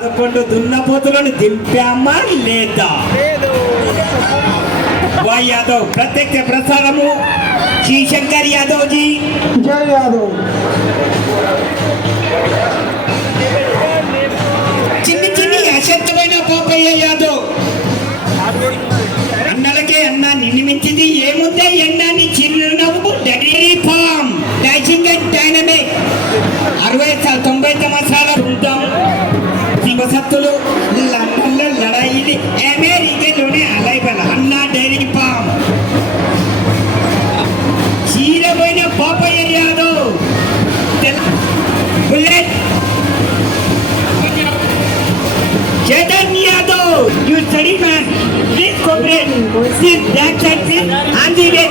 11 దున్నపోతులను దింపామా లేదా? वाई यादव प्रत्यक्ष प्रसारము शीशंकर यादव जी जय यादव చిన్ని చిన్ని అశక్తమైన పోపయ్య యాదవ్ అన్నలకే అన్న నిన్ను మించింది ఏముందే ఎండాన్ని చిరునవ్వు డైరీ ఫామ్ డైజింగ్ అండ్ డైనమిక్ 90 సంవత్సరాల బృందం శివసత్తులు లండన్లో లడాయిది అమెరికాలోనే అలైబల్ అన్న డైరీ ఫామ్ చీరపోయిన Popayya Yadav bullet Chetan Yadav, you study man, please cooperate. Sit, that side, sit, on the way.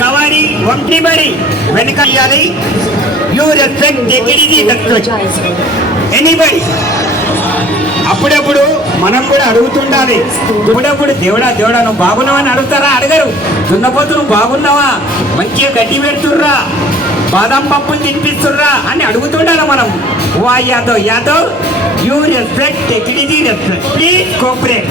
Kavari, everybody, when Kayali, you respect dignity, respect. Anybody. అప్పుడప్పుడు మనం కూడా అడుగుతుండాలి. అప్పుడప్పుడు దేవుడా దేవుడా నువ్వు బాగున్నావా అని అడుగుతారా? అడగరు. దున్నపోతు నువ్వు బాగున్నావా, మంచిగా గడ్డి పెడుతుర్రా, బాదం పప్పులు తినిపిస్తుర్రా అని అడుగుతుండాలి మనం. వా యాదవ్ యాదవ్, యూ రెస్పెక్ట్, టెక్నిటీ రెస్పెక్ట్, ప్లీజ్ కోఆపరేట్.